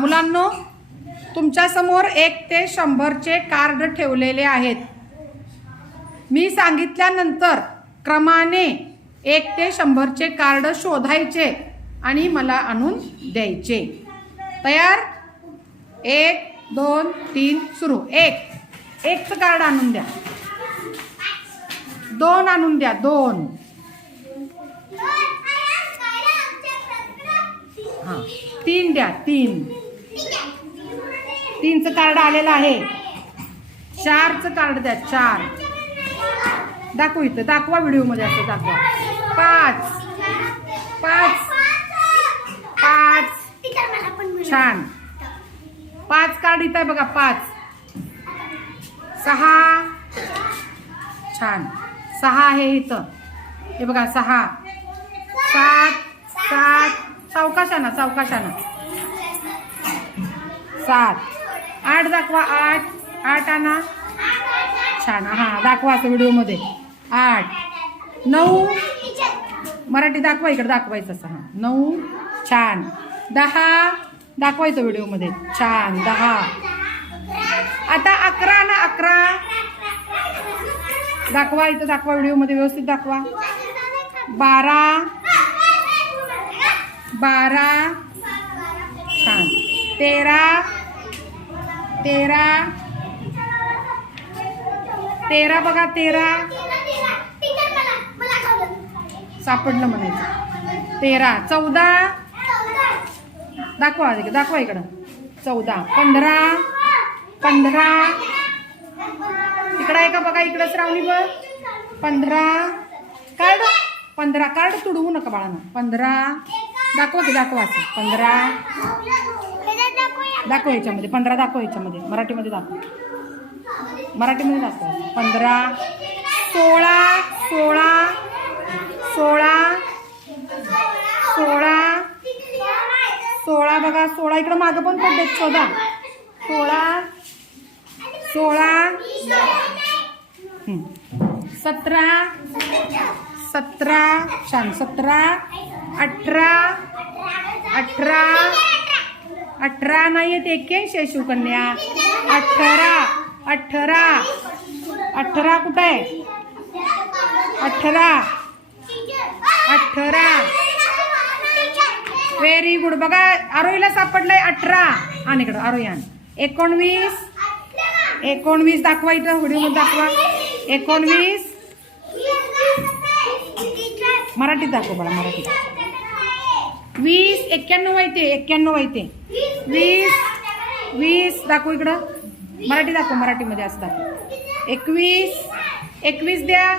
मुलांनो, तुमच्या समोर 1 ते 100चे कार्ड ठेवलेले आहेत. मी सांगितल्यानंतर क्रमाने 1 ते 100चे कार्ड शोधायचे आणि मला आणून द्यायचे. तयार? 1 2 3 सुरू. 1चं कार्ड आणून द्या. 2 आणून द्या. 2. हां 3 द्या. 3चं कार्ड आलेलं आहे. 4चं कार्ड द्या. 4 दाखवू. इथं दाखवा, व्हिडिओमध्ये असं दाखवा. 5 छान. 5 कार्ड इथं आहे बघा. 5 6 छान. 6 आहे इथं. हे बघा 6 7 सावकाशानं 7 8 दाखवा. 8 आणा. छान. हां दाखवा असं व्हिडिओमध्ये. 8 9 मराठी दाखवा. इकडे दाखवायचं असं. हां 9 छान. 10 दाखवायचं व्हिडिओमध्ये. छान. 10. आता 11 ना. 11 दाखवा. इथं दाखवा व्हिडिओमध्ये व्यवस्थित दाखवा. 12 छान. 13 बघा. 13 सापडलं म्हणायचं. 13 14 दाखवा इकडं. 14 15 इकडं आहे का बघा. इकडं श्रावणी बघ. 15 कार्ड तुडवू नका बाळांना. 15 दाखवा असं. 15 दाखव याच्यामध्ये. 15 दाखव याच्यामध्ये. मराठीमध्ये दाखव. 15 16 बघा. 16 इकडं मागं पण पडले. 14 16 17 छान. 17 18 नाही येत. 81 शिवकन्या. 18 कुठं आहे. 18 व्हेरी गुड. बघा आरोहीला सापडलंय 18. आणि इकडं आरोही आण. 19 दाखवा. इथं व्हिडिओमध्ये दाखवा. 19 मराठीत दाखव बघा. मराठीत 20 91 येते. 20 दाखव इकडं. मराठी दाखव. मराठीमध्ये असं दाखव. 21 द्या.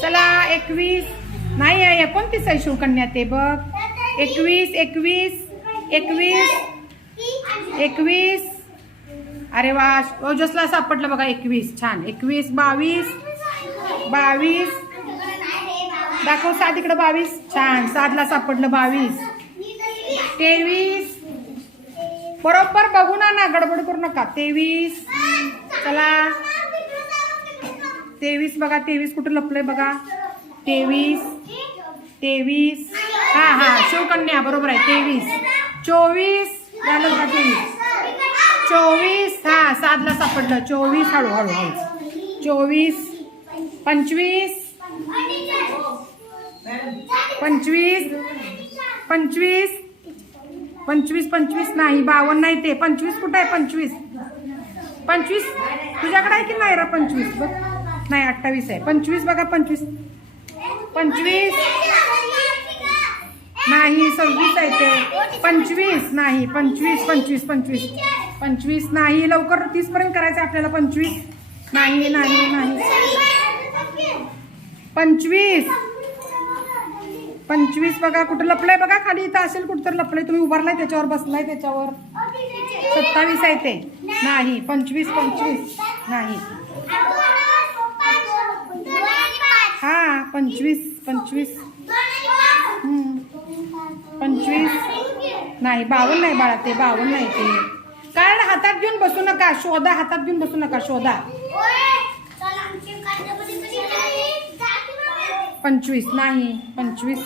चला 21 नाही आहे. 29 आहे शिवकन्या. ते बघ. 21 अरे वा. ओजसला सापडलं बघा. 21 छान. 21 22 दाखव. 7 इकडं. 22 छान. 7ला सापडलं. 22 23 बरोबर बघू ना. गडबड करू नका. 23 चला. 23 बघा. 23 कुठं लपलंय बघा. 23 हा शिवकन्या बरोबर आहे. 23 24 झालं बघा. 24 हा 7ला सापडलं. 24 हळू 24 25 नाही. 52 नाही. ते 25 कुठं आहे. 25 तुझ्याकडे आहे की नाही रा. 25 बघ. नाही 28 आहे. 25 बघा. 25 नाही. 26 आहे ते. 25 नाही. 25 नाही. लवकर 30 पर्यंत करायचं आपल्याला. 25 नाही. 25 बघा. कुठं लपलंय बघा. खाली इथं असेल कुठं तर लपलंय. तुम्ही उभारलाय त्याच्यावर. बसलाय त्याच्यावर. 27 आहे ते. नाही. 25 नाही. हा 25 नाही. 52 नाही बाळा. ते 52 नाही. ते कार्ड हातात घेऊन बसू नका. शोधा. हातात घेऊन बसू नका. शोधा. 25 नाही. 25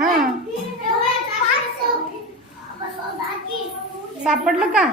हां सापडलं का?